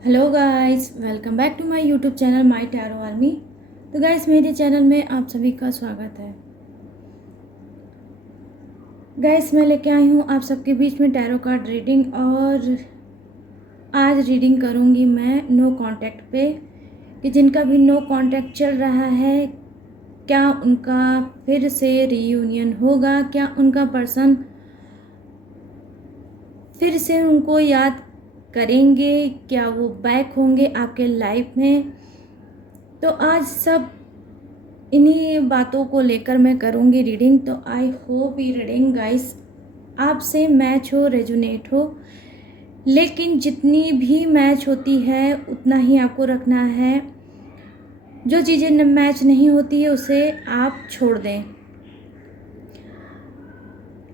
Hello guys, welcome back to my YouTube channel my tarot army. तो guys, मेरे channel में आप सभी का स्वागत है। गाइस, मैं लेके आई हूँ आप सबके बीच में टैरो कार्ड रीडिंग। और आज रीडिंग करूँगी मैं नो कांटेक्ट पे, कि जिनका भी नो कांटेक्ट चल रहा है, क्या उनका फिर से रीयूनियन होगा, क्या उनका पर्सन फिर से उनको याद करेंगे, क्या वो बैक होंगे आपके लाइफ में। तो आज सब इन्हीं बातों को लेकर मैं करूँगी रीडिंग। तो आई होप ये रीडिंग गाइस आपसे मैच हो, रेजोनेट हो। लेकिन जितनी भी मैच होती है उतना ही आपको रखना है। जो चीज़ें मैच नहीं होती है उसे आप छोड़ दें।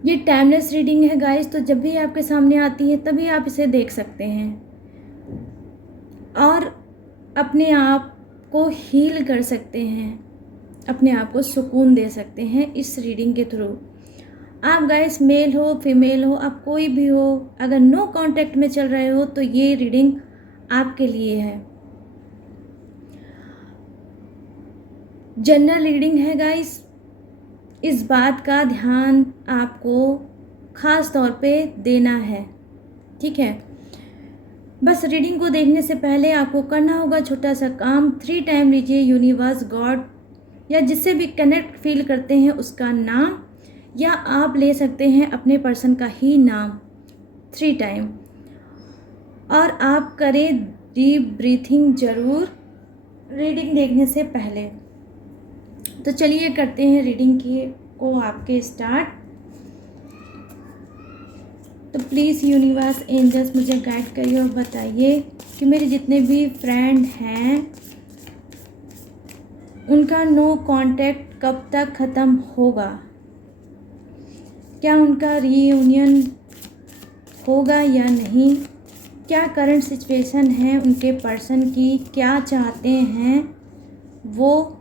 ये टाइमलेस रीडिंग है गाइस, तो जब भी आपके सामने आती है तभी आप इसे देख सकते हैं और अपने आप को हील कर सकते हैं, अपने आप को सुकून दे सकते हैं इस रीडिंग के थ्रू। आप गाइस मेल हो फीमेल हो, आप कोई भी हो, अगर नो कांटेक्ट में चल रहे हो तो ये रीडिंग आपके लिए है। जनरल रीडिंग है गाइस, इस बात का ध्यान आपको ख़ास तौर पे देना है, ठीक है। बस रीडिंग को देखने से पहले आपको करना होगा छोटा सा काम। 3 टाइम लीजिए यूनिवर्स, गॉड या जिससे भी कनेक्ट फील करते हैं उसका नाम, या आप ले सकते हैं अपने पर्सन का ही नाम 3 टाइम। और आप करें डीप ब्रीथिंग ज़रूर रीडिंग देखने से पहले। तो चलिए करते हैं रीडिंग को आपके स्टार्ट। तो प्लीज़ यूनिवर्स, एंजल्स मुझे गाइड करिए और बताइए कि मेरे जितने भी फ्रेंड हैं उनका नो कांटेक्ट कब तक ख़त्म होगा, क्या उनका रीयूनियन होगा या नहीं, क्या करंट सिचुएशन है उनके पर्सन की, क्या चाहते हैं वो।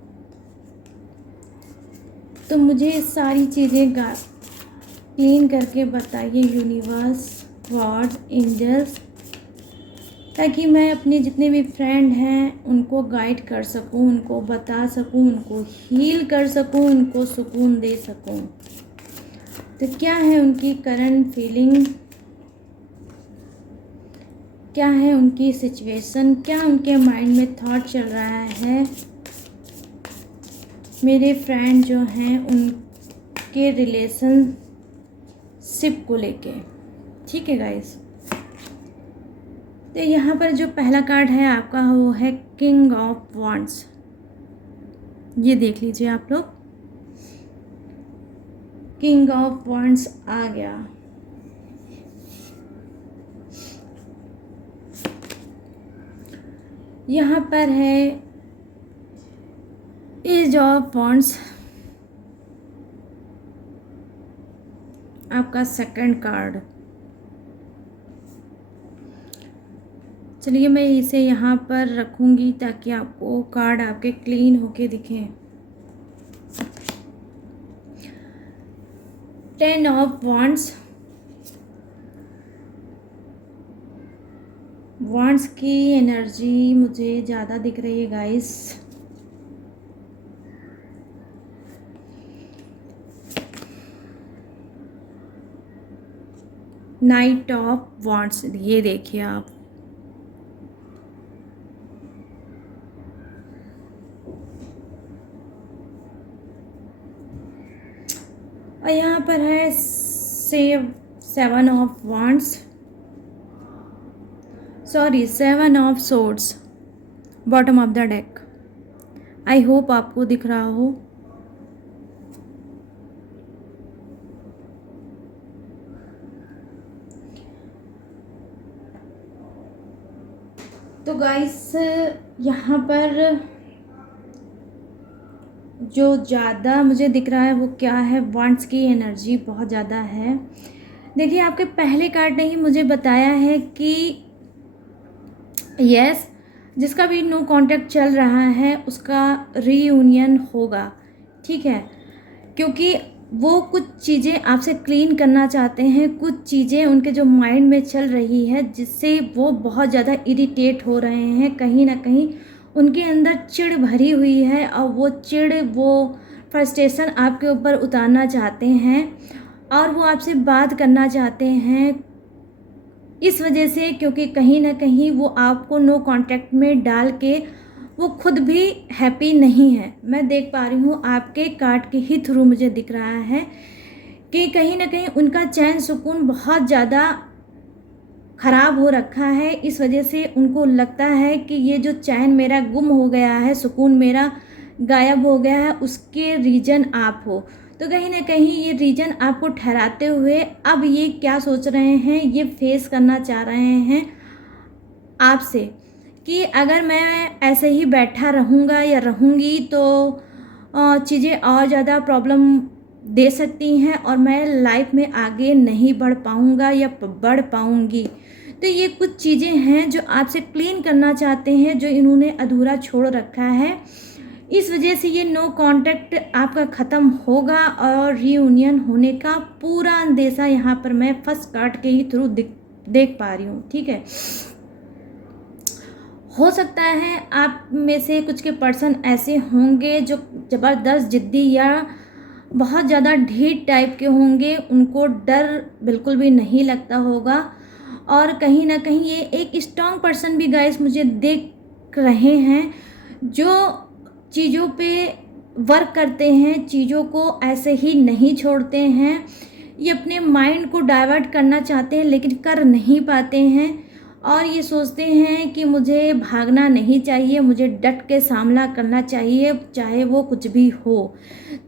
तो मुझे सारी चीज़ें क्लीन करके बताइए यूनिवर्स, गॉड, एंजल्स, ताकि मैं अपने जितने भी फ्रेंड हैं उनको गाइड कर सकूं, उनको बता सकूं, उनको हील कर सकूं, उनको सुकून दे सकूं। तो क्या है उनकी करंट फीलिंग, क्या है उनकी सिचुएशन, क्या उनके माइंड में थॉट चल रहा है मेरे फ्रेंड जो हैं उनके रिलेशनशिप को लेके, ठीक है गाइस। तो यहाँ पर जो पहला कार्ड है आपका वो है किंग ऑफ वॉन्ड्स। ये देख लीजिए आप लोग, किंग ऑफ वॉन्ड्स आ गया। यहाँ पर है एज ऑफ वॉन्ड्स, आपका सेकंड कार्ड। चलिए मैं इसे यहाँ पर रखूँगी ताकि आपको कार्ड आपके क्लीन होके दिखें। 10 ऑफ वॉन्ड्स, वॉन्ड्स की एनर्जी मुझे ज़्यादा दिख रही है गाइस। नाइट ऑफ वॉन्ड्स, ये देखिए आप, और यहाँ पर है 7 of wands, sorry 7 of swords, bottom of the deck. I hope आपको दिख रहा हो। तो गाइस यहाँ पर जो ज़्यादा मुझे दिख रहा है वो क्या है, वॉन्ड्स की एनर्जी बहुत ज़्यादा है। देखिए आपके पहले कार्ड ने ही मुझे बताया है कि यस, जिसका भी नो कांटेक्ट चल रहा है उसका रीयूनियन होगा, ठीक है। क्योंकि वो कुछ चीज़ें आपसे क्लीन करना चाहते हैं, कुछ चीज़ें उनके जो माइंड में चल रही है जिससे वो बहुत ज़्यादा इरिटेट हो रहे हैं, कहीं ना कहीं उनके अंदर चिढ़ भरी हुई है और वो चिढ़, वो फ्रस्ट्रेशन आपके ऊपर उतारना चाहते हैं और वो आपसे बात करना चाहते हैं इस वजह से, क्योंकि कहीं ना कहीं वो आपको नो कांटेक्ट में डाल के वो खुद भी हैप्पी नहीं है। मैं देख पा रही हूँ आपके कार्ड के ही थ्रू मुझे दिख रहा है कि कहीं ना कहीं उनका चैन सुकून बहुत ज़्यादा ख़राब हो रखा है। इस वजह से उनको लगता है कि ये जो चैन मेरा गुम हो गया है, सुकून मेरा गायब हो गया है, उसके रीज़न आप हो। तो कहीं ना कहीं ये रीज़न आपको ठहराते हुए अब ये क्या सोच रहे हैं, ये फेस करना चाह रहे हैं आपसे कि अगर मैं ऐसे ही बैठा रहूँगा या रहूँगी तो चीज़ें और ज़्यादा प्रॉब्लम दे सकती हैं और मैं लाइफ में आगे नहीं बढ़ पाऊँगा या बढ़ पाऊँगी। तो ये कुछ चीज़ें हैं जो आपसे क्लीन करना चाहते हैं, जो इन्होंने अधूरा छोड़ रखा है। इस वजह से ये नो कांटेक्ट आपका ख़त्म होगा और रीयूनियन होने का पूरा अंदेशा यहाँ पर मैं फर्स्ट कार्ड के ही थ्रू देख पा रही हूँ। ठीक है, हो सकता है आप में से कुछ के पर्सन ऐसे होंगे जो ज़बरदस्त ज़िद्दी या बहुत ज़्यादा ढीठ टाइप के होंगे, उनको डर बिल्कुल भी नहीं लगता होगा और कहीं ना कहीं ये एक स्ट्रॉन्ग पर्सन भी गाइस मुझे देख रहे हैं जो चीज़ों पे वर्क करते हैं, चीज़ों को ऐसे ही नहीं छोड़ते हैं। ये अपने माइंड को डाइवर्ट करना चाहते हैं लेकिन कर नहीं पाते हैं और ये सोचते हैं कि मुझे भागना नहीं चाहिए, मुझे डट के सामना करना चाहिए चाहे वो कुछ भी हो।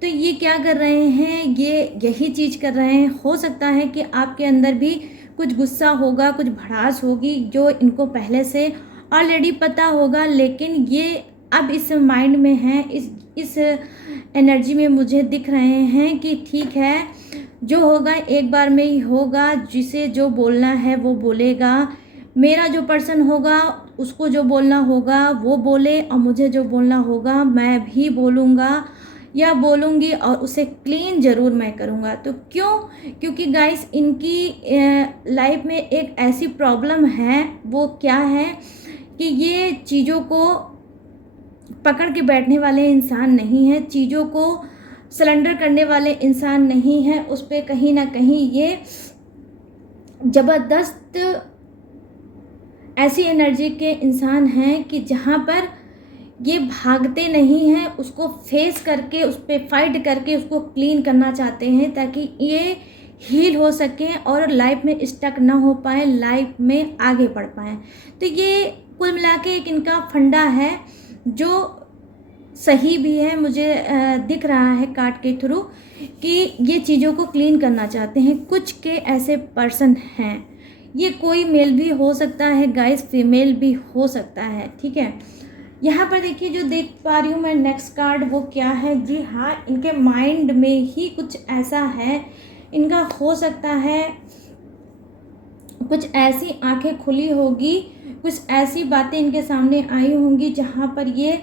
तो ये क्या कर रहे हैं, ये यही चीज़ कर रहे हैं। हो सकता है कि आपके अंदर भी कुछ गुस्सा होगा, कुछ भड़ास होगी जो इनको पहले से ऑलरेडी पता होगा, लेकिन ये अब इस माइंड में हैं, इस एनर्जी में मुझे दिख रहे हैं कि ठीक है, जो होगा एक बार में ही होगा, जिसे जो बोलना है वो बोलेगा, मेरा जो पर्सन होगा उसको जो बोलना होगा वो बोले और मुझे जो बोलना होगा मैं भी बोलूँगा या बोलूँगी और उसे क्लीन ज़रूर मैं करूँगा। तो क्यों? क्योंकि गाइस इनकी लाइफ में एक ऐसी प्रॉब्लम है, वो क्या है कि ये चीज़ों को पकड़ के बैठने वाले इंसान नहीं है, चीज़ों को सरेंडर करने वाले इंसान नहीं है। उस पर कहीं ना कहीं ये ज़बरदस्त ऐसी एनर्जी के इंसान हैं कि जहाँ पर ये भागते नहीं हैं, उसको फेस करके उस पर फाइट करके उसको क्लीन करना चाहते हैं ताकि ये हील हो सकें और लाइफ में स्टक ना हो पाए, लाइफ में आगे बढ़ पाएँ। तो ये कुल मिला के एक इनका फंडा है जो सही भी है, मुझे दिख रहा है कार्ड के थ्रू कि ये चीज़ों को क्लीन करना चाहते हैं। कुछ के ऐसे पर्सन हैं, ये कोई मेल भी हो सकता है गाइस, फीमेल भी हो सकता है। ठीक है, यहाँ पर देखिए जो देख पा रही हूँ मैं नेक्स्ट कार्ड, वो क्या है, जी हाँ, इनके माइंड में ही कुछ ऐसा है, इनका हो सकता है कुछ ऐसी आंखें खुली होगी, कुछ ऐसी बातें इनके सामने आई होंगी जहाँ पर ये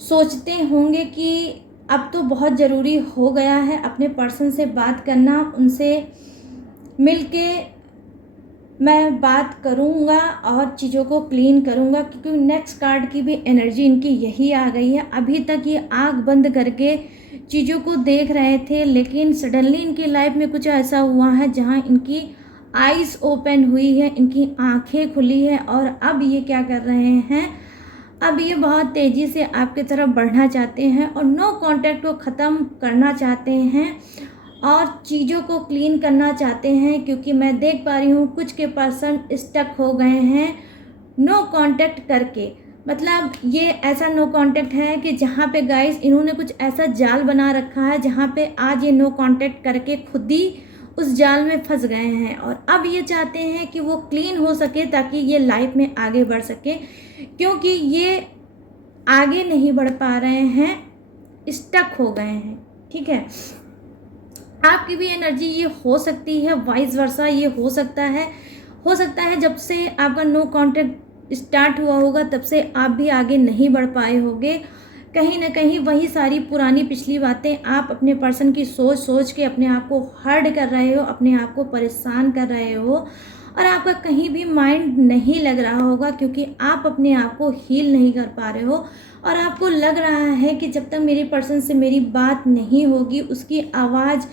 सोचते होंगे कि अब तो बहुत ज़रूरी हो गया है अपने पर्सन से बात करना, उनसे मिलके मैं बात करूँगा और चीज़ों को क्लीन करूँगा। क्योंकि नेक्स्ट कार्ड की भी एनर्जी इनकी यही आ गई है। अभी तक ये आँख बंद करके चीज़ों को देख रहे थे, लेकिन सडनली इनकी लाइफ में कुछ ऐसा हुआ है जहाँ इनकी आइज़ ओपन हुई है, इनकी आँखें खुली है और अब ये क्या कर रहे हैं, अब ये बहुत तेज़ी से आपकी तरफ बढ़ना चाहते हैं और नो कांटेक्ट को ख़त्म करना चाहते हैं और चीज़ों को क्लीन करना चाहते हैं। क्योंकि मैं देख पा रही हूँ कुछ के पर्सन स्टक हो गए हैं नो कांटेक्ट करके। मतलब ये ऐसा नो कांटेक्ट है कि जहाँ पे गाइस इन्होंने कुछ ऐसा जाल बना रखा है जहाँ पे आज ये नो कांटेक्ट करके खुद ही उस जाल में फंस गए हैं और अब ये चाहते हैं कि वो क्लीन हो सके ताकि ये लाइफ में आगे बढ़ सके। क्योंकि ये आगे नहीं बढ़ पा रहे हैं, स्टक हो गए हैं। ठीक है, आपकी भी एनर्जी ये हो सकती है, वाइस वर्सा ये हो सकता है जब से आपका नो कांटेक्ट स्टार्ट हुआ होगा तब से आप भी आगे नहीं बढ़ पाए होंगे। कहीं ना कहीं वही सारी पुरानी पिछली बातें आप अपने पर्सन की सोच सोच के अपने आप को हर्ट कर रहे हो, अपने आप को परेशान कर रहे हो, और आपका कहीं भी माइंड नहीं लग रहा होगा क्योंकि आप अपने आप को हील नहीं कर पा रहे हो। और आपको लग रहा है कि जब तक मेरे पर्सन से मेरी बात नहीं होगी, उसकी आवाज़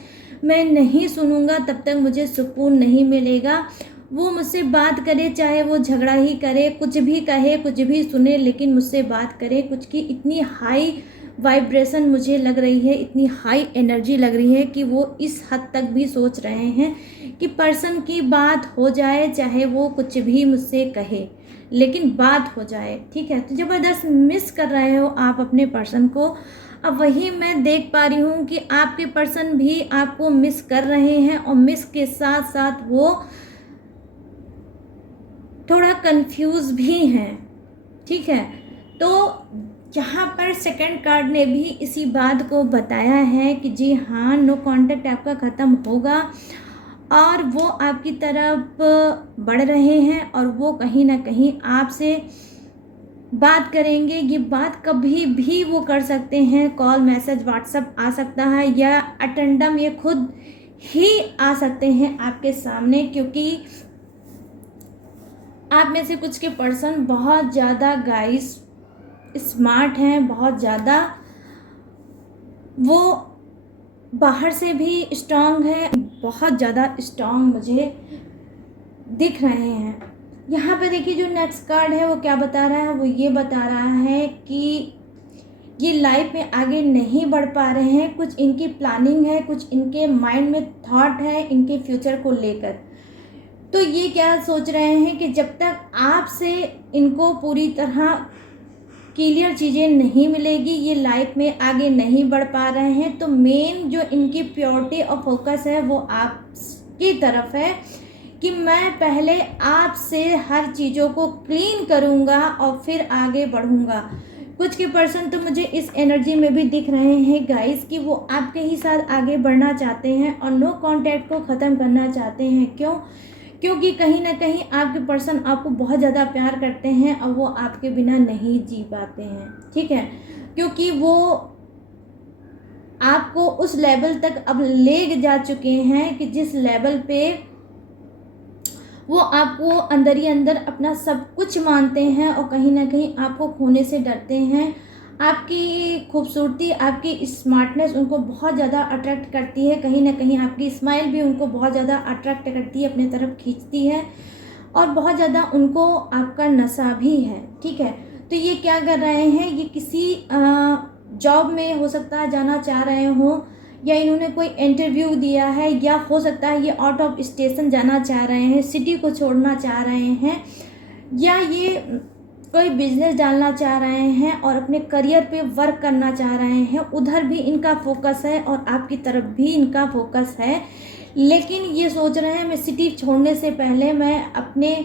मैं नहीं सुनूंगा, तब तक मुझे सुकून नहीं मिलेगा। वो मुझसे बात करे, चाहे वो झगड़ा ही करे, कुछ भी कहे, कुछ भी सुने, लेकिन मुझसे बात करे। कुछ की इतनी हाई वाइब्रेशन मुझे लग रही है, इतनी हाई एनर्जी लग रही है कि वो इस हद तक भी सोच रहे हैं कि पर्सन की बात हो जाए, चाहे वो कुछ भी मुझसे कहे, लेकिन बात हो जाए। ठीक है, तो ज़बरदस्त मिस कर रहे हो आप अपने पर्सन को। अब वही मैं देख पा रही हूँ कि आपके पर्सन भी आपको मिस कर रहे हैं, और मिस के साथ साथ वो थोड़ा कंफ्यूज भी हैं। ठीक है, तो यहाँ पर सेकंड कार्ड ने भी इसी बात को बताया है कि जी हाँ, नो कांटेक्ट आपका ख़त्म होगा, और वो आपकी तरफ बढ़ रहे हैं, और वो कहीं ना कहीं आपसे बात करेंगे। ये बात कभी भी वो कर सकते हैं, कॉल, मैसेज, व्हाट्सएप आ सकता है, या अटेंडम ये खुद ही आ सकते हैं आपके सामने, क्योंकि आप में से कुछ के पर्सन बहुत ज़्यादा गाइस स्मार्ट हैं, बहुत ज़्यादा वो बाहर से भी स्ट्रांग है, बहुत ज़्यादा स्ट्रांग मुझे दिख रहे हैं। यहाँ पे देखिए जो नेक्स्ट कार्ड है वो क्या बता रहा है, वो ये बता रहा है कि ये लाइफ में आगे नहीं बढ़ पा रहे हैं, कुछ इनकी प्लानिंग है, कुछ इनके माइंड में थॉट है इनके फ्यूचर को लेकर। तो ये क्या सोच रहे हैं कि जब तक आपसे इनको पूरी तरह क्लियर चीज़ें नहीं मिलेगी, ये लाइफ में आगे नहीं बढ़ पा रहे हैं। तो मेन जो इनकी प्योरिटी और फोकस है वो आपकी तरफ है कि मैं पहले आपसे हर चीज़ों को क्लीन करूँगा और फिर आगे बढ़ूँगा। कुछ के पर्सन तो मुझे इस एनर्जी में भी दिख रहे हैं गाइस कि वो आपके ही साथ आगे बढ़ना चाहते हैं और नो कांटेक्ट को ख़त्म करना चाहते हैं। क्यों? क्योंकि कहीं ना कहीं आपके पर्सन आपको बहुत ज़्यादा प्यार करते हैं और वो आपके बिना नहीं जी पाते हैं। ठीक है, क्योंकि वो आपको उस लेवल तक अब ले जा चुके हैं कि जिस लेवल पे वो आपको अंदर ही अंदर अपना सब कुछ मानते हैं, और कहीं ना कहीं आपको खोने से डरते हैं। आपकी खूबसूरती, आपकी स्मार्टनेस उनको बहुत ज़्यादा अट्रैक्ट करती है, कहीं ना कहीं आपकी स्माइल भी उनको बहुत ज़्यादा अट्रैक्ट करती है, अपने तरफ खींचती है, और बहुत ज़्यादा उनको आपका नशा भी है। ठीक है, तो ये क्या कर रहे हैं, ये किसी जॉब में हो सकता है जाना चाह रहे हो, या इन्होंने कोई इंटरव्यू दिया है, या हो सकता है ये आउट ऑफ स्टेशन जाना चाह रहे हैं, सिटी को छोड़ना चाह रहे हैं, या ये कोई बिजनेस डालना चाह रहे हैं और अपने करियर पे वर्क करना चाह रहे हैं। उधर भी इनका फोकस है और आपकी तरफ भी इनका फोकस है, लेकिन ये सोच रहे हैं मैं सिटी छोड़ने से पहले, मैं अपने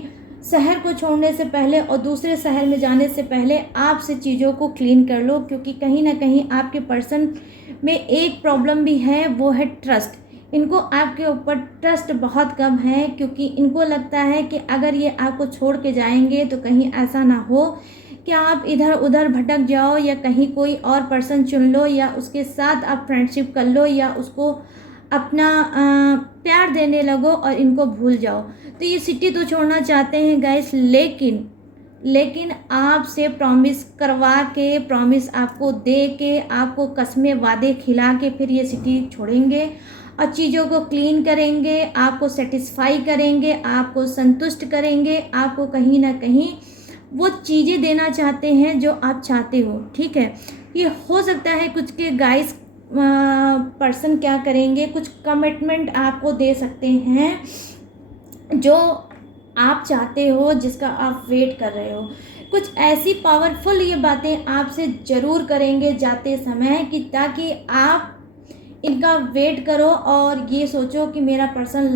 शहर को छोड़ने से पहले और दूसरे शहर में जाने से पहले आपसे चीज़ों को क्लीन कर लो, क्योंकि कहीं ना कहीं आपके पर्सन में एक प्रॉब्लम भी है, वो है ट्रस्ट। इनको आपके ऊपर ट्रस्ट बहुत कम है, क्योंकि इनको लगता है कि अगर ये आपको छोड़ के जाएंगे तो कहीं ऐसा ना हो कि आप इधर उधर भटक जाओ, या कहीं कोई और पर्सन चुन लो, या उसके साथ आप फ्रेंडशिप कर लो, या उसको अपना प्यार देने लगो और इनको भूल जाओ। तो ये सिटी तो छोड़ना चाहते हैं गाइस, लेकिन आपसे प्रॉमिस करवा के, प्रॉमिस आपको दे के, आपको कसमें वादे खिला के फिर ये सिटी छोड़ेंगे और चीज़ों को क्लीन करेंगे, आपको सेटिस्फाई करेंगे, आपको संतुष्ट करेंगे, आपको कहीं ना कहीं वो चीज़ें देना चाहते हैं जो आप चाहते हो। ठीक है, ये हो सकता है कुछ के गाइस पर्सन क्या करेंगे, कुछ कमिटमेंट आपको दे सकते हैं जो आप चाहते हो, जिसका आप वेट कर रहे हो। कुछ ऐसी पावरफुल ये बातें आपसे ज़रूर करेंगे जाते समय कि ताकि आप इनका वेट करो और ये सोचो कि मेरा पर्सन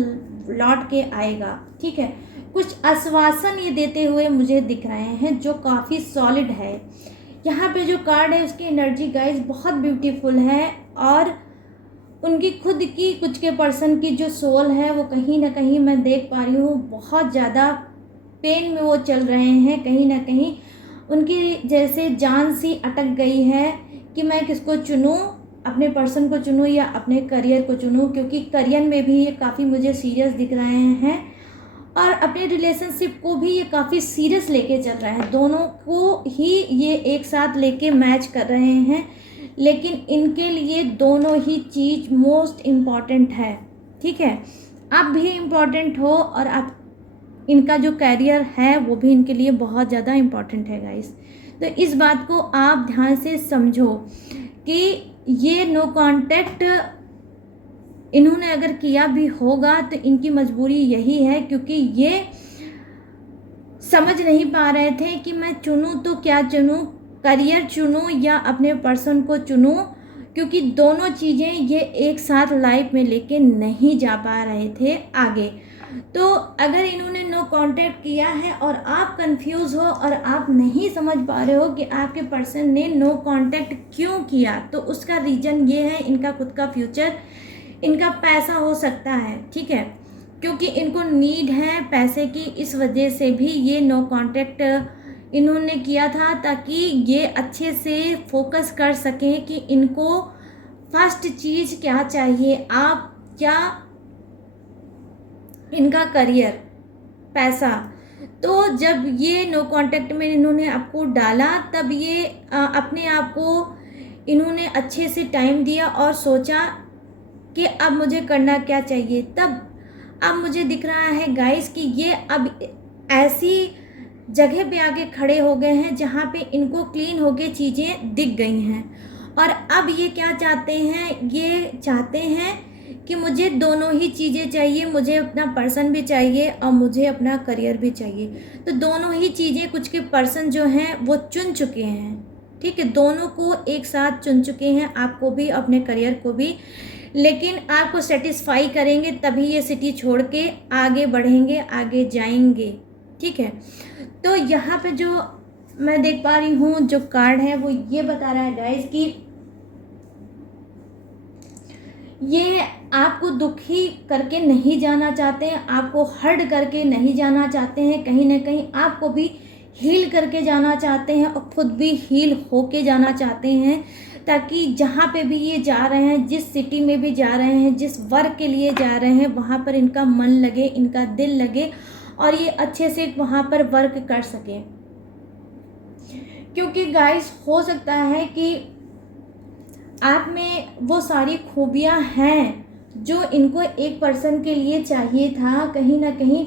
लौट के आएगा। ठीक है, कुछ आश्वासन ये देते हुए मुझे दिख रहे हैं जो काफ़ी सॉलिड है। यहाँ पे जो कार्ड है उसकी एनर्जी गाइस बहुत ब्यूटीफुल है, और उनकी खुद की, कुछ के पर्सन की जो सोल है वो कहीं ना कहीं मैं देख पा रही हूँ बहुत ज़्यादा पेन में वो चल रहे हैं। कहीं ना कहीं उनकी जैसे जान सी अटक गई है, कि मैं किसको चुनूँ, अपने पर्सन को चुनूँ या अपने करियर को चुनूँ, क्योंकि करियर में भी ये काफ़ी मुझे सीरियस दिख रहे हैं और अपने रिलेशनशिप को भी ये काफ़ी सीरियस लेके चल रहे हैं। दोनों को ही ये एक साथ लेके मैच कर रहे हैं, लेकिन इनके लिए दोनों ही चीज़ मोस्ट इम्पॉर्टेंट है। ठीक है, आप भी इम्पॉर्टेंट हो और आप इनका जो कैरियर है वो भी इनके लिए बहुत ज़्यादा इम्पॉर्टेंट है गाइस। तो इस बात को आप ध्यान से समझो कि ये नो कांटेक्ट इन्होंने अगर किया भी होगा तो इनकी मजबूरी यही है, क्योंकि ये समझ नहीं पा रहे थे कि मैं चुनूं तो क्या चुनूं, करियर चुनूं या अपने पर्सन को चुनूं, क्योंकि दोनों चीज़ें ये एक साथ लाइफ में लेके नहीं जा पा रहे थे आगे। तो अगर इन्होंने नो कांटेक्ट किया है और आप कंफ्यूज हो और आप नहीं समझ पा रहे हो कि आपके पर्सन ने नो कांटेक्ट क्यों किया, तो उसका रीज़न ये है इनका खुद का फ्यूचर, इनका पैसा हो सकता है। ठीक है, क्योंकि इनको नीड है पैसे की, इस वजह से भी ये नो कांटेक्ट इन्होंने किया था, ताकि ये अच्छे से फोकस कर सकें कि इनको फर्स्ट चीज़ क्या चाहिए, आप क्या, इनका करियर, पैसा। तो जब ये नो कांटेक्ट में इन्होंने आपको डाला, तब ये अपने आप को इन्होंने अच्छे से टाइम दिया और सोचा कि अब मुझे करना क्या चाहिए। तब अब मुझे दिख रहा है गाइस कि ये अब ऐसी जगह पे आके खड़े हो गए हैं जहाँ पे इनको क्लीन होके चीज़ें दिख गई हैं, और अब ये क्या चाहते हैं, ये चाहते हैं कि मुझे दोनों ही चीज़ें चाहिए, मुझे अपना पर्सन भी चाहिए और मुझे अपना करियर भी चाहिए। तो दोनों ही चीज़ें कुछ के पर्सन जो हैं वो चुन चुके हैं। ठीक है, दोनों को एक साथ चुन चुके हैं, आपको भी अपने करियर को भी, लेकिन आपको सेटिस्फाई करेंगे तभी ये सिटी छोड़ के आगे बढ़ेंगे, आगे जाएंगे। ठीक है, तो यहाँ पे जो मैं देख पा रही हूँ जो कार्ड है वो ये बता रहा है गाइस कि ये आपको दुखी करके नहीं जाना चाहते हैं, आपको हर्ट करके नहीं जाना चाहते हैं, कहीं ना कहीं आपको भी हील करके जाना चाहते हैं और खुद भी हील होके जाना चाहते हैं, ताकि जहाँ पे भी ये जा रहे हैं, जिस सिटी में भी जा रहे हैं, जिस वर्क के लिए जा रहे हैं, वहाँ पर इनका मन लगे, इनका दिल लगे और ये अच्छे से वहाँ पर वर्क कर सकें। क्योंकि गाइस हो सकता है कि आप में वो सारी खूबियाँ हैं जो इनको एक पर्सन के लिए चाहिए था। कहीं ना कहीं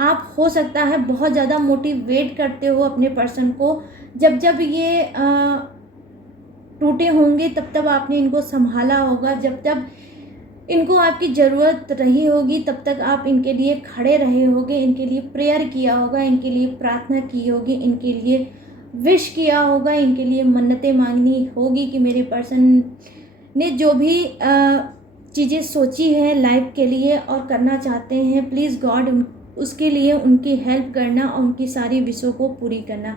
आप हो सकता है बहुत ज़्यादा मोटिवेट करते हो अपने पर्सन को, जब जब ये टूटे होंगे तब तब आपने इनको संभाला होगा, जब जब इनको आपकी ज़रूरत रही होगी तब तक आप इनके लिए खड़े रहे होगे, इनके लिए प्रेयर किया होगा, इनके लिए प्रार्थना की होगी, इनके लिए विश किया होगा, इनके लिए मन्नतें मांगनी होगी कि मेरे पर्सन ने जो भी चीज़ें सोची है लाइफ के लिए और करना चाहते हैं, प्लीज़ गॉड उसके लिए उनकी हेल्प करना और उनकी सारी विशों को पूरी करना।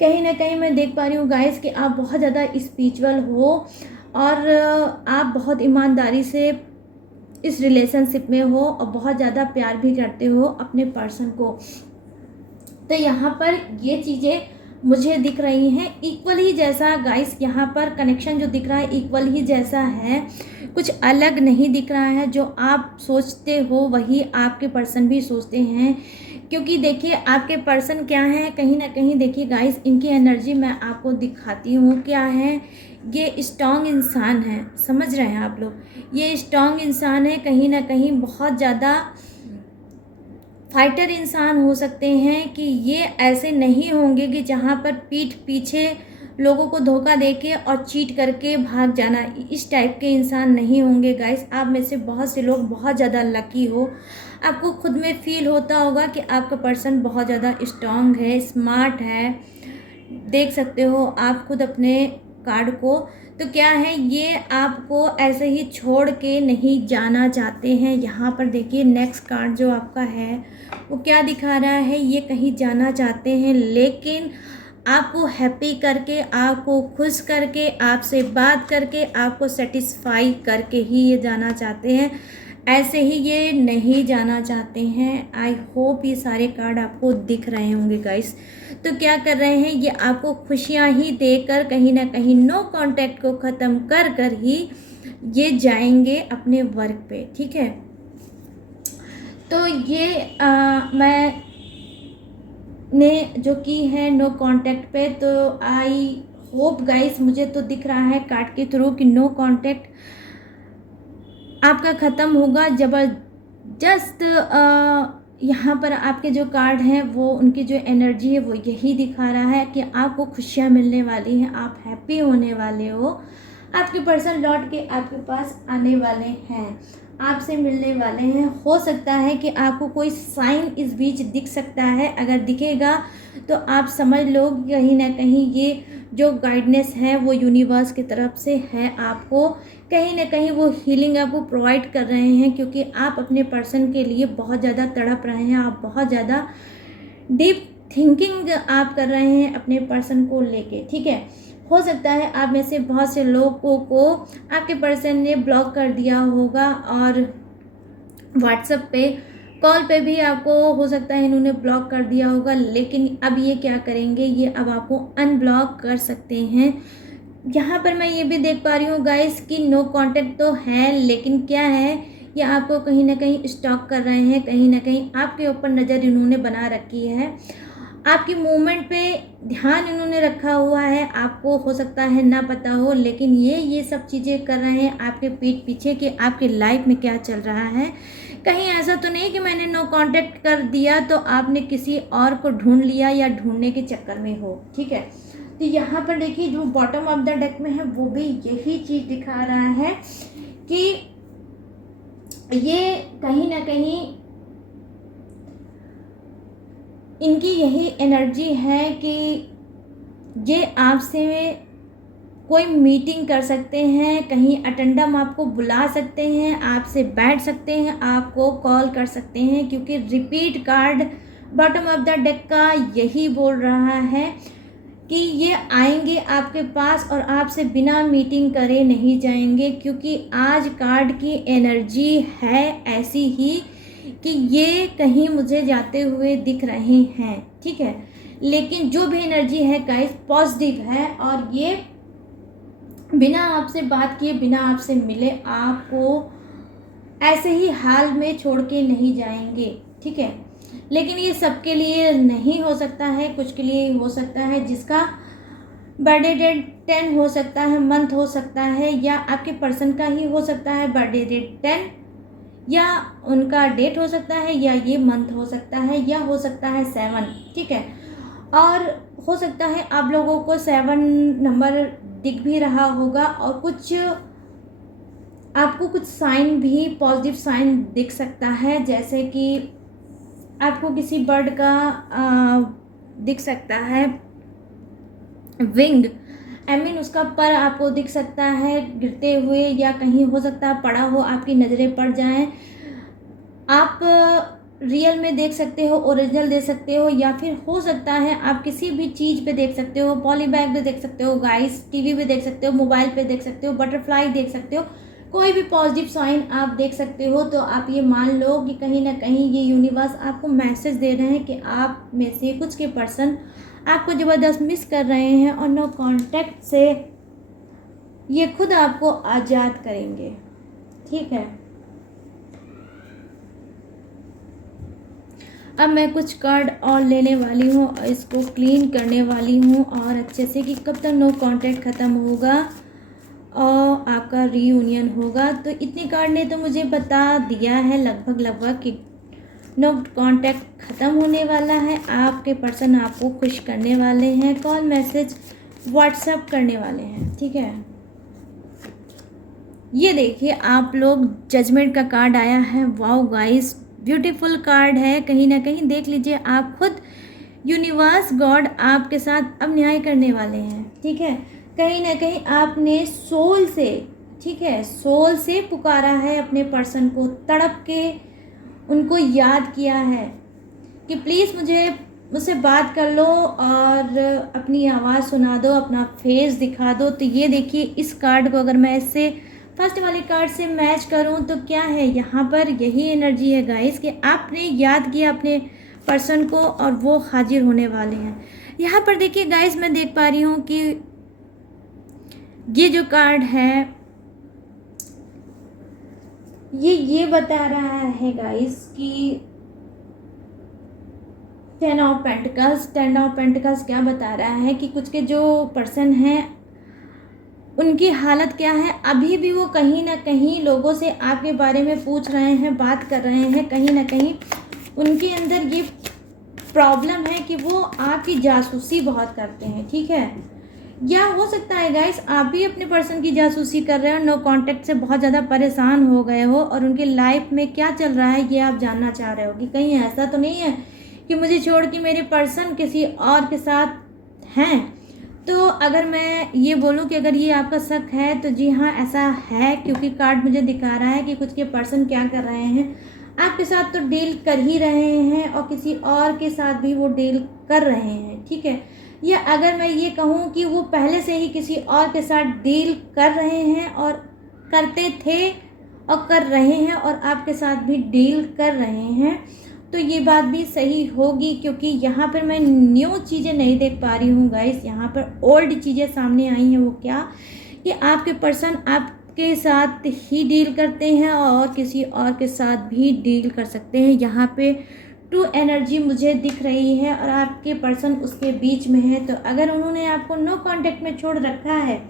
कहीं ना कहीं मैं देख पा रही हूँ गाइस कि आप बहुत ज़्यादा स्पिरिचुअल हो और आप बहुत ईमानदारी से इस रिलेशनशिप में हो और बहुत ज़्यादा प्यार भी करते हो अपने पर्सन को। तो यहाँ पर ये चीज़ें मुझे दिख रही हैं इक्वल ही जैसा गाइस, यहाँ पर कनेक्शन जो दिख रहा है इक्वल ही जैसा है, कुछ अलग नहीं दिख रहा है। जो आप सोचते हो वही आपके पर्सन भी सोचते हैं, क्योंकि देखिए आपके पर्सन क्या है, कहीं ना कहीं देखिए गाइस इनकी एनर्जी मैं आपको दिखाती हूँ क्या है। ये स्ट्रॉन्ग इंसान है, समझ रहे हैं आप लोग, ये स्ट्रॉन्ग इंसान है, कहीं ना कहीं बहुत ज़्यादा फाइटर इंसान हो सकते हैं कि ये ऐसे नहीं होंगे कि जहाँ पर पीठ पीछे लोगों को धोखा देके और चीट करके भाग जाना, इस टाइप के इंसान नहीं होंगे गाइस। आप में से बहुत से लोग बहुत ज़्यादा लकी हो, आपको खुद में फील होता होगा कि आपका पर्सन बहुत ज़्यादा स्ट्रॉन्ग है, स्मार्ट है। देख सकते हो आप खुद अपने कार्ड को, तो क्या है ये आपको ऐसे ही छोड़ के नहीं जाना चाहते हैं। यहाँ पर देखिए नेक्स्ट कार्ड जो आपका है वो क्या दिखा रहा है, ये कहीं जाना चाहते हैं लेकिन आपको हैप्पी करके, आपको खुश करके, आपसे बात करके, आपको सेटिस्फाई करके ही ये जाना चाहते हैं। ऐसे ही ये नहीं जाना चाहते हैं। आई होप ये सारे कार्ड आपको दिख रहे होंगे गाइस। तो क्या कर रहे हैं, ये आपको खुशियां ही देकर कहीं ना कहीं नो कांटेक्ट को ख़त्म कर कर ही ये जाएंगे अपने वर्क पे, ठीक है। तो ये मैं ने जो की है नो कांटेक्ट पे, तो आई होप गाइस, मुझे तो दिख रहा है कार्ड के थ्रू कि नो कांटेक्ट आपका ख़त्म होगा। ज़बरदस्त यहाँ पर आपके जो कार्ड हैं वो उनकी जो एनर्जी है वो यही दिखा रहा है कि आपको खुशियाँ मिलने वाली हैं, आप हैप्पी होने वाले हो, आपके पर्सन लौट के आपके पास आने वाले हैं, आपसे मिलने वाले हैं। हो सकता है कि आपको कोई साइन इस बीच दिख सकता है, अगर दिखेगा तो आप समझ लो कहीं ना कहीं ये जो गाइडनेस है वो यूनिवर्स की तरफ से है। आपको कहीं ना कहीं वो हीलिंग आपको प्रोवाइड कर रहे हैं, क्योंकि आप अपने पर्सन के लिए बहुत ज़्यादा तड़प रहे हैं, आप बहुत ज़्यादा डीप थिंकिंग आप कर रहे हैं अपने पर्सन को लेके, ठीक है। हो सकता है आप में से बहुत से लोगों को आपके पर्सन ने ब्लॉक कर दिया होगा, और व्हाट्सएप पे कॉल पे भी आपको हो सकता है इन्होंने ब्लॉक कर दिया होगा। लेकिन अब ये क्या करेंगे, ये अब आपको अनब्लॉक कर सकते हैं। यहाँ पर मैं ये भी देख पा रही हूँ गाइस कि नो कांटेक्ट तो है, लेकिन क्या है, ये आपको कहीं ना कहीं स्टॉक कर रहे हैं, कहीं ना कहीं आपके ऊपर नज़र इन्होंने बना रखी है, आपकी मूवमेंट पे ध्यान इन्होंने रखा हुआ है। आपको हो सकता है ना पता हो, लेकिन ये सब चीज़ें कर रहे हैं आपके पीठ पीछे कि आपकी लाइफ में क्या चल रहा है। कहीं ऐसा तो नहीं कि मैंने नो कांटेक्ट कर दिया तो आपने किसी और को ढूंढ लिया या ढूंढने के चक्कर में हो, ठीक है। तो यहाँ पर देखिए जो बॉटम ऑफ द डेक में है वो भी यही चीज़ दिखा रहा है कि ये कहीं ना कहीं इनकी यही एनर्जी है कि ये आपसे कोई मीटिंग कर सकते हैं, कहीं अटेंडम आपको बुला सकते हैं, आपसे बैठ सकते हैं, आपको कॉल कर सकते हैं, क्योंकि repeat card bottom of the deck का यही बोल रहा है कि ये आएंगे आपके पास और आपसे बिना मीटिंग करे नहीं जाएंगे, क्योंकि आज कार्ड की एनर्जी है ऐसी ही कि ये कहीं मुझे जाते हुए दिख रहे हैं, ठीक है। लेकिन जो भी एनर्जी है गाइस पॉजिटिव है, और ये बिना आपसे बात किए, बिना आपसे मिले आपको ऐसे ही हाल में छोड़ के नहीं जाएंगे, ठीक है। लेकिन ये सबके लिए नहीं हो सकता है, कुछ के लिए हो सकता है, जिसका बर्थडे डेट 10 हो सकता है, मंथ हो सकता है, या आपके पर्सन का ही हो सकता है बर्थडे डेट 10, या उनका डेट हो सकता है, या ये मंथ हो सकता है, या हो सकता है 7, ठीक है। और हो सकता है आप लोगों को 7 नंबर दिख भी रहा होगा, और कुछ आपको कुछ साइन भी पॉजिटिव साइन दिख सकता है, जैसे कि आपको किसी बर्ड का दिख सकता है विंग, उसका पर आपको दिख सकता है गिरते हुए, या कहीं हो सकता है पड़ा हो, आपकी नज़रें पड़ जाएं। आप रियल में देख सकते हो, ओरिजिनल देख सकते हो, या फिर हो सकता है आप किसी भी चीज़ पे देख सकते हो, पॉली बैग पे देख सकते हो गाइस, टीवी पे देख सकते हो, मोबाइल पे देख सकते हो, बटरफ्लाई देख सकते हो, कोई भी पॉजिटिव साइन आप देख सकते हो। तो आप ये मान लो कि कहीं ना कहीं ये यूनिवर्स आपको मैसेज दे रहे हैं कि आप में से कुछ के पर्सन आपको ज़बरदस्त मिस कर रहे हैं, और नो कांटेक्ट से ये खुद आपको आज़ाद करेंगे, ठीक है। अब मैं कुछ कार्ड और लेने वाली हूँ और इसको क्लीन करने वाली हूँ और अच्छे से, कि कब तक नो कांटेक्ट ख़त्म होगा और आपका रीयूनियन होगा। तो इतने कार्ड ने तो मुझे बता दिया है लगभग कि नो कांटेक्ट ख़त्म होने वाला है, आपके पर्सन आपको खुश करने वाले हैं, कॉल मैसेज व्हाट्सएप करने वाले हैं, ठीक है। ये देखिए आप लोग जजमेंट का कार्ड आया है, वाओ गाइस ब्यूटीफुल कार्ड है। कहीं ना कहीं देख लीजिए आप खुद, यूनिवर्स गॉड आपके साथ अब न्याय करने वाले हैं, ठीक है। कहीं ना कहीं आपने सोल से, ठीक है, सोल से पुकारा है अपने पर्सन को, तड़प के उनको याद किया है कि प्लीज़ मुझसे बात कर लो और अपनी आवाज़ सुना दो, अपना फेस दिखा दो। तो ये देखिए इस कार्ड को अगर मैं इससे फर्स्ट वाले कार्ड से मैच करूं तो क्या है, यहाँ पर यही एनर्जी है गाइस कि आपने याद किया अपने पर्सन को और वो हाजिर होने वाले हैं। यहाँ पर देखिए गाइस, मैं देख पा रही हूँ कि ये जो कार्ड है ये बता रहा है गाइस कि टेन ऑफ पेंटिकल्स क्या बता रहा है कि कुछ के जो पर्सन हैं उनकी हालत क्या है, अभी भी वो कहीं ना कहीं लोगों से आपके बारे में पूछ रहे हैं, बात कर रहे हैं। कहीं ना कहीं उनके अंदर ये प्रॉब्लम है कि वो आपकी जासूसी बहुत करते हैं, ठीक है। या हो सकता है गाइस आप भी अपने पर्सन की जासूसी कर रहे हो, नो कांटेक्ट से बहुत ज़्यादा परेशान हो गए हो और उनके लाइफ में क्या चल रहा है ये आप जानना चाह रहे हो कि कहीं ऐसा तो नहीं है कि मुझे छोड़ के मेरे पर्सन किसी और के साथ हैं। तो अगर मैं ये बोलूँ कि अगर ये आपका शक है तो जी हाँ ऐसा है, क्योंकि कार्ड मुझे दिखा रहा है कि कुछ के पर्सन क्या कर रहे हैं, आपके साथ तो डील कर ही रहे हैं और किसी और के साथ भी वो डील कर रहे हैं, ठीक है। या अगर मैं ये कहूँ कि वो पहले से ही किसी और के साथ डील कर रहे हैं और करते थे और कर रहे हैं और आपके साथ भी डील कर रहे हैं, तो ये बात भी सही होगी। क्योंकि यहाँ पर मैं न्यू चीज़ें नहीं देख पा रही हूँ गाइस, यहाँ पर ओल्ड चीज़ें सामने आई हैं। वो क्या कि आपके पर्सन आपके साथ ही डील करते हैं और किसी और के साथ भी डील कर सकते हैं। यहाँ पे टू एनर्जी मुझे दिख रही है और आपके पर्सन उसके बीच में है। तो अगर उन्होंने आपको नो कांटेक्ट में छोड़ रखा है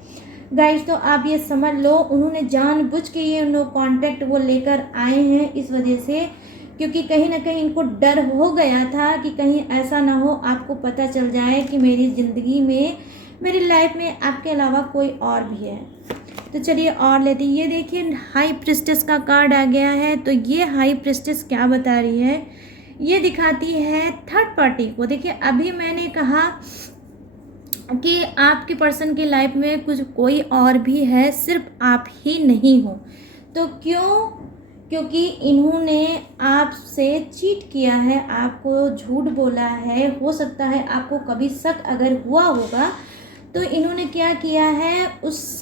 गाइस, तो आप ये समझ लो उन्होंने जानबूझ के ये नो कांटेक्ट वो लेकर आए हैं, इस वजह से क्योंकि कहीं ना कहीं इनको डर हो गया था कि कहीं ऐसा ना हो आपको पता चल जाए कि मेरी ज़िंदगी में, मेरी लाइफ में आपके अलावा कोई और भी है। तो चलिए और लेते हैं। ये देखिए हाई प्रिस्टेस का कार्ड आ गया है। तो ये हाई प्रिस्टेस क्या बता रही है, ये दिखाती है थर्ड पार्टी को। देखिए अभी मैंने कहा कि आपके पर्सन की लाइफ में कुछ कोई और भी है, सिर्फ आप ही नहीं हो। तो क्यों? क्योंकि इन्होंने आपसे चीट किया है, आपको झूठ बोला है। हो सकता है आपको कभी शक अगर हुआ होगा तो इन्होंने क्या किया है, उस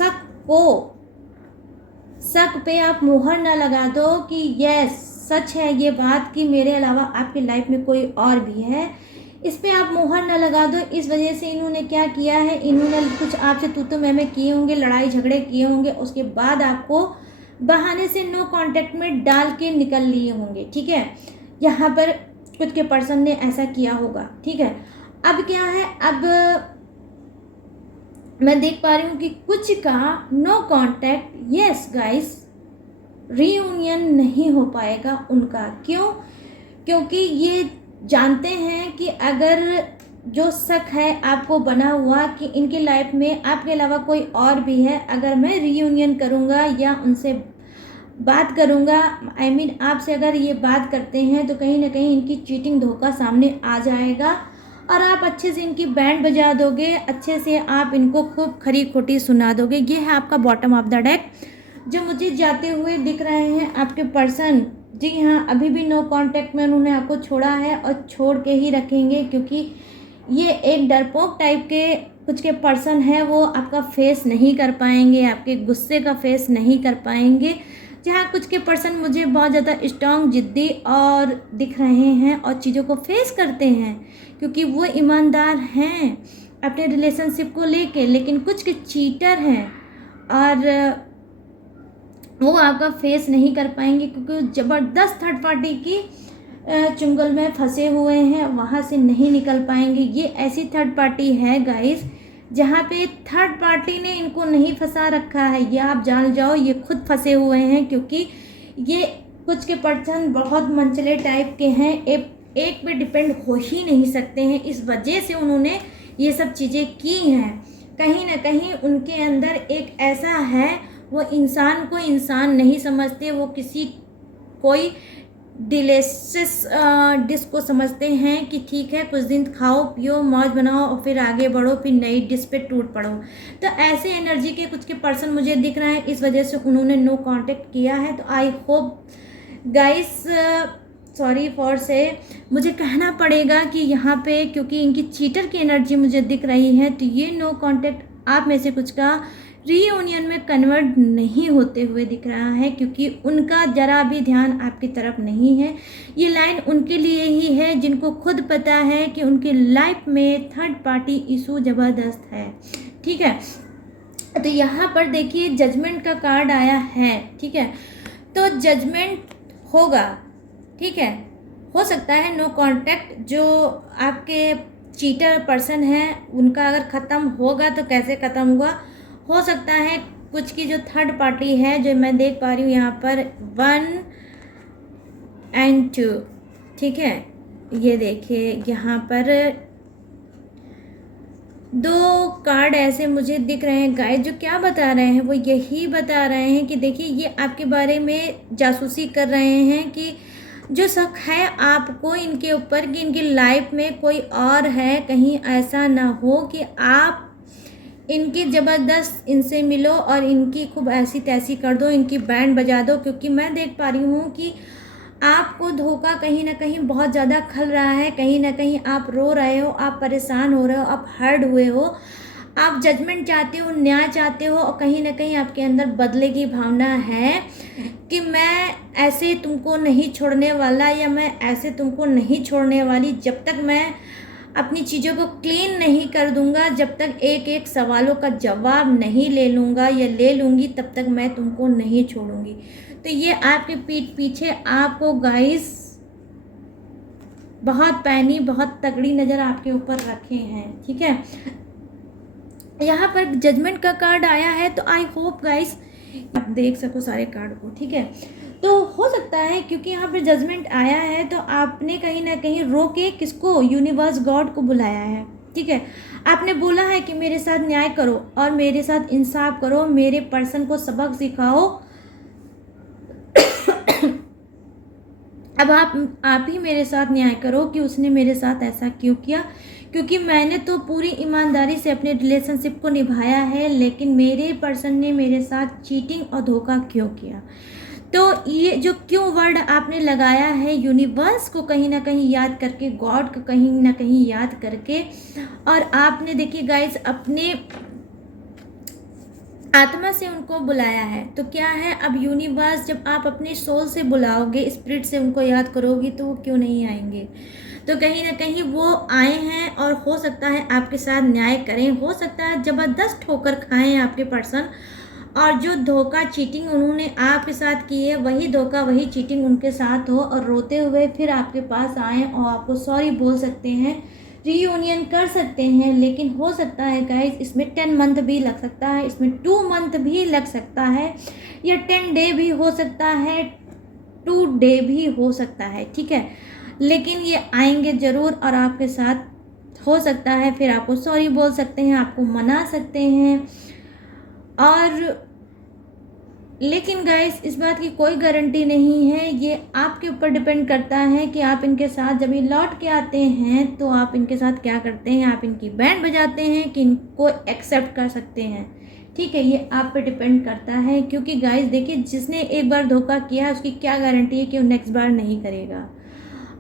शक पे आप मुहर ना लगा दो कि यस सच है ये बात कि मेरे अलावा आपकी लाइफ में कोई और भी है, इस पे आप मुहर ना लगा दो। इस वजह से इन्होंने क्या किया है, इन्होंने कुछ आपसे तू मैं किए होंगे, लड़ाई झगड़े किए होंगे, उसके बाद आपको बहाने से नो कांटेक्ट में डाल के निकल लिए होंगे, ठीक है। यहाँ पर कुछ के पर्सन ने ऐसा किया होगा, ठीक है। अब क्या है, अब मैं देख पा रही हूँ कि कुछ का no contact, yes guys reunion नहीं हो पाएगा उनका। क्यों? क्योंकि ये जानते हैं कि अगर जो शक है आपको बना हुआ कि इनकी लाइफ में आपके अलावा कोई और भी है, अगर मैं रीयूनियन करूँगा या उनसे बात करूँगा, आई मीन आपसे अगर ये बात करते हैं तो कहीं ना कहीं इनकी चीटिंग धोखा सामने आ जाएगा और आप अच्छे से इनकी बैंड बजा दोगे, अच्छे से आप इनको खूब खरी खोटी सुना दोगे। ये है आपका बॉटम ऑफ द डेक जो मुझे जाते हुए दिख रहे हैं आपके पर्सन। जी हाँ, अभी भी नो कांटेक्ट में उन्होंने आपको छोड़ा है और छोड़ के ही रखेंगे, क्योंकि ये एक डरपोक टाइप के कुछ के पर्सन है। वो आपका फेस नहीं कर पाएंगे, आपके गुस्से का फेस नहीं कर पाएंगे। जहाँ कुछ के पर्सन मुझे बहुत ज़्यादा स्ट्रॉन्ग, जिद्दी और दिख रहे हैं और चीज़ों को फेस करते हैं, क्योंकि वो ईमानदार हैं अपने रिलेशनशिप को लेके। लेकिन कुछ के चीटर हैं और वो आपका फेस नहीं कर पाएंगे, क्योंकि ज़बरदस्त थर्ड पार्टी की चुंगल में फंसे हुए हैं, वहाँ से नहीं निकल पाएंगे। ये ऐसी थर्ड पार्टी है गाइस जहाँ पे थर्ड पार्टी ने इनको नहीं फंसा रखा है, ये आप जान जाओ, ये खुद फंसे हुए हैं। क्योंकि ये कुछ के पर्सन बहुत मंचले टाइप के हैं, एक पे डिपेंड हो ही नहीं सकते हैं। इस वजह से उन्होंने ये सब चीज़ें की हैं। कहीं ना कहीं उनके अंदर एक ऐसा है, वो इंसान को इंसान नहीं समझते, वो कोई डिलीशियस डिश को समझते हैं कि ठीक है कुछ दिन खाओ पियो मौज बनाओ और फिर आगे बढ़ो, फिर नई डिश पे टूट पड़ो। तो ऐसे एनर्जी के कुछ के पर्सन मुझे दिख रहे हैं, इस वजह से उन्होंने नो कांटेक्ट किया है। तो I hope guys, sorry for से मुझे कहना पड़ेगा कि यहाँ पे क्योंकि इनकी चीटर की एनर्जी मुझे दिख रही है, तो ये नो कांटेक्ट आप में से कुछ का रीयूनियन में कन्वर्ट नहीं होते हुए दिख रहा है, क्योंकि उनका ज़रा भी ध्यान आपकी तरफ नहीं है। ये लाइन उनके लिए ही है जिनको खुद पता है कि उनकी लाइफ में थर्ड पार्टी इशू ज़बरदस्त है। ठीक है, तो यहाँ पर देखिए जजमेंट का कार्ड आया है। ठीक है, तो जजमेंट होगा। ठीक है, हो सकता है नो कांटेक्ट जो आपके चीटर पर्सन है उनका अगर ख़त्म होगा तो कैसे ख़त्म हुआ, हो सकता है कुछ की जो थर्ड पार्टी है, जो मैं देख पा रही हूँ यहाँ पर 1 और 2। ठीक है, ये देखिए यहाँ पर 2 कार्ड ऐसे मुझे दिख रहे हैं गाइस, जो क्या बता रहे हैं, वो यही बता रहे हैं कि देखिए ये आपके बारे में जासूसी कर रहे हैं कि जो शक है आपको इनके ऊपर कि इनकी लाइफ में कोई और है, कहीं ऐसा ना हो कि आप इनकी ज़बरदस्त इनसे मिलो और इनकी खूब ऐसी तैसी कर दो, इनकी बैंड बजा दो। क्योंकि मैं देख पा रही हूँ कि आपको धोखा कहीं ना कहीं बहुत ज़्यादा खल रहा है, कहीं ना कहीं आप रो रहे हो, आप परेशान हो रहे हो, आप हर्ट हुए हो, आप जजमेंट चाहते हो, न्याय चाहते हो, और कहीं ना कहीं आपके अंदर बदले की भावना है कि मैं ऐसे तुमको नहीं छोड़ने वाला, या मैं ऐसे तुमको नहीं छोड़ने वाली जब तक मैं अपनी चीज़ों को क्लीन नहीं कर दूंगा, जब तक एक एक सवालों का जवाब नहीं ले लूँगा या ले लूँगी, तब तक मैं तुमको नहीं छोड़ूंगी। तो ये आपके पीठ पीछे आपको गाइस बहुत पैनी, बहुत तगड़ी नज़र आपके ऊपर रखे हैं। ठीक है, यहाँ पर जजमेंट का कार्ड आया है, तो आई होप गाइस आप देख सको सारे कार्ड को। ठीक है, तो हो सकता है क्योंकि यहाँ पर जजमेंट आया है तो आपने कहीं ना कहीं रो के किसको, यूनिवर्स गॉड को बुलाया है। ठीक है, आपने बोला है कि मेरे साथ न्याय करो और मेरे साथ इंसाफ करो, मेरे पर्सन को सबक सिखाओ। अब आप ही मेरे साथ न्याय करो कि उसने मेरे साथ ऐसा क्यों किया, क्योंकि मैंने तो पूरी ईमानदारी से अपने रिलेशनशिप को निभाया है, लेकिन मेरे पर्सन ने मेरे साथ चीटिंग और धोखा क्यों किया। तो ये जो क्यों वर्ड आपने लगाया है, यूनिवर्स को कहीं ना कहीं याद करके, गॉड को कहीं ना कहीं याद करके, और आपने देखिए गाइस अपने आत्मा से उनको बुलाया है। तो क्या है, अब यूनिवर्स जब आप अपने सोल से बुलाओगे, स्पिरिट से उनको याद करोगी, तो वो क्यों नहीं आएंगे। तो कहीं ना कहीं वो आए हैं और हो सकता है आपके साथ न्याय करें, हो सकता है ज़बरदस्त ठोकर खाएं आपके पर्सन, और जो धोखा चीटिंग उन्होंने आपके साथ की है, वही धोखा वही चीटिंग उनके साथ हो, और रोते हुए फिर आपके पास आएँ और आपको सॉरी बोल सकते हैं, रीयूनियन कर सकते हैं। लेकिन हो सकता है गाइस इसमें 10 मंथ भी लग सकता है, इसमें 2 मंथ भी लग सकता है, या 10 डे भी हो सकता है, 2 डे भी हो सकता है। ठीक है, लेकिन ये आएंगे ज़रूर और आपके साथ हो सकता है, फिर आपको सॉरी बोल सकते हैं, आपको मना सकते हैं। और लेकिन गाइस इस बात की कोई गारंटी नहीं है, ये आपके ऊपर डिपेंड करता है कि आप इनके साथ जब ये लौट के आते हैं तो आप इनके साथ क्या करते हैं, आप इनकी बैंड बजाते हैं कि इनको एक्सेप्ट कर सकते हैं। ठीक है, ये आप पे डिपेंड करता है, क्योंकि गाइस देखिए जिसने एक बार धोखा किया है उसकी क्या गारंटी है कि वो नेक्स्ट बार नहीं करेगा।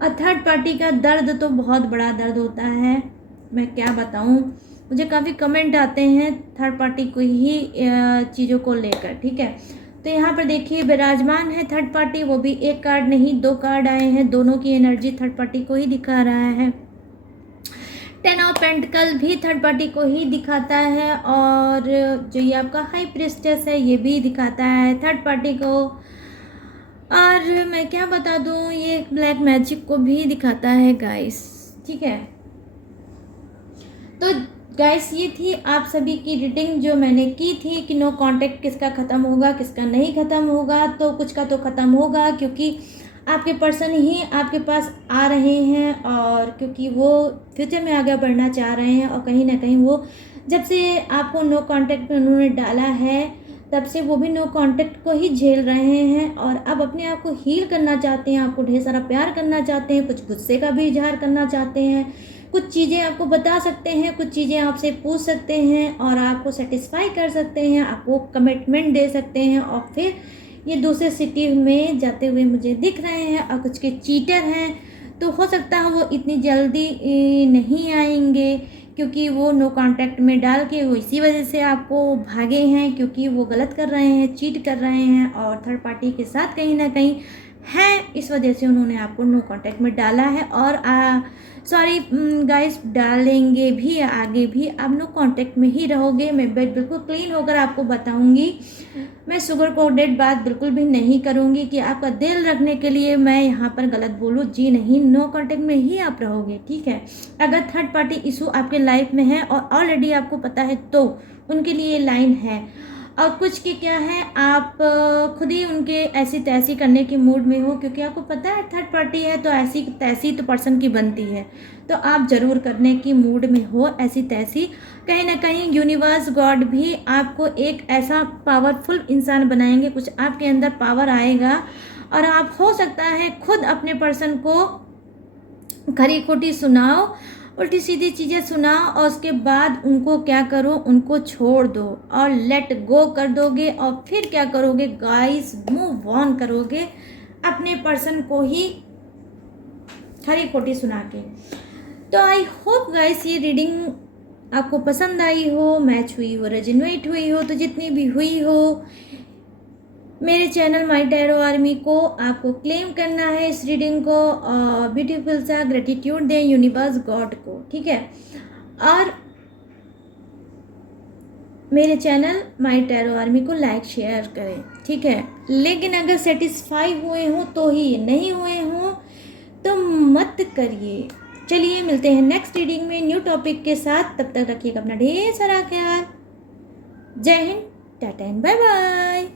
और थर्ड पार्टी का दर्द तो बहुत बड़ा दर्द होता है, मैं क्या बताऊँ, मुझे काफ़ी कमेंट आते हैं थर्ड पार्टी को ही चीज़ों को लेकर। ठीक है, तो यहाँ पर देखिए विराजमान है थर्ड पार्टी, वो भी एक कार्ड नहीं 2 कार्ड आए हैं, दोनों की एनर्जी थर्ड पार्टी को ही दिखा रहा है। 10 ऑफ पेंटिकल भी थर्ड पार्टी को ही दिखाता है, और जो ये आपका हाई प्रिस्टेस है ये भी दिखाता है थर्ड पार्टी को। और मैं क्या बता दूँ, ये ब्लैक मैजिक को भी दिखाता है गाइस। ठीक है, तो गाइस ये थी आप सभी की रीडिंग जो मैंने की थी कि नो कांटेक्ट किसका ख़त्म होगा, किसका नहीं ख़त्म होगा। तो कुछ का तो ख़त्म होगा, क्योंकि आपके पर्सन ही आपके पास आ रहे हैं, और क्योंकि वो फ्यूचर में आगे बढ़ना चाह रहे हैं, और कहीं ना कहीं वो जब से आपको नो कांटेक्ट में उन्होंने डाला है तब से वो भी नो कांटेक्ट को ही झेल रहे हैं, और अब अपने आप को हील करना चाहते हैं, आपको ढेर सारा प्यार करना चाहते हैं, कुछ गुस्से का भी इजहार करना चाहते हैं, कुछ चीज़ें आपको बता सकते हैं, कुछ चीज़ें आपसे पूछ सकते हैं और आपको सेटिस्फाई कर सकते हैं, आपको कमिटमेंट दे सकते हैं, और फिर ये दूसरे सिटी में जाते हुए मुझे दिख रहे हैं। और कुछ के चीटर हैं, तो हो सकता है वो इतनी जल्दी नहीं आएंगे, क्योंकि वो नो कॉन्टैक्ट में डाल के वो इसी वजह से आपको भागे हैं, क्योंकि वो गलत कर रहे हैं, चीट कर रहे हैं और थर्ड पार्टी के साथ कहीं ना कहीं हैं, इस वजह से उन्होंने आपको नो कॉन्टैक्ट में डाला है। और सॉरी गाइस, डालेंगे भी, आगे भी आप नो कॉन्टैक्ट में ही रहोगे। मैं बिल्कुल क्लीन होकर आपको बताऊंगी, मैं शुगर कोटेड बात बिल्कुल भी नहीं करूंगी कि आपका दिल रखने के लिए मैं यहाँ पर गलत बोलूँ, जी नहीं, नो कॉन्टैक्ट में ही आप रहोगे, ठीक है। अगर थर्ड पार्टी इशू आपके लाइफ में है और ऑलरेडी आपको पता है तो उनके लिए लाइन है, और कुछ के क्या है, आप खुद ही उनके ऐसी तैसी करने के मूड में हो, क्योंकि आपको पता है थर्ड पार्टी है तो ऐसी तैसी तो पर्सन की बनती है, तो आप ज़रूर करने की मूड में हो ऐसी तैसी। कहीं ना कहीं यूनिवर्स गॉड भी आपको एक ऐसा पावरफुल इंसान बनाएंगे, कुछ आपके अंदर पावर आएगा और आप हो सकता है खुद अपने पर्सन को खरी खोटी सुनाओ, उल्टी सीधी चीज़ें सुनाओ और उसके बाद उनको क्या करो, उनको छोड़ दो और लेट गो कर दोगे। और फिर क्या करोगे गाइस, मूव ऑन करोगे अपने पर्सन को ही खरी खोटी सुना के। तो आई होप गाइस ये रीडिंग आपको पसंद आई हो, मैच हुई हो, रेजोनेट हुई हो, तो जितनी भी हुई हो, मेरे चैनल माय टैरो आर्मी को आपको क्लेम करना है इस रीडिंग को और ब्यूटीफुल सा ग्रेटिट्यूड दें यूनिवर्स गॉड को, ठीक है। और मेरे चैनल माय टैरो आर्मी को लाइक शेयर करें, ठीक है। लेकिन अगर सेटिस्फाई हुए हों तो ही, नहीं हुए हों तो मत करिए। चलिए मिलते हैं नेक्स्ट रीडिंग में न्यू टॉपिक के साथ, तब तक रखिएगा अपना ढेर सारा ख्याल। जय Hind, tata and bye bye.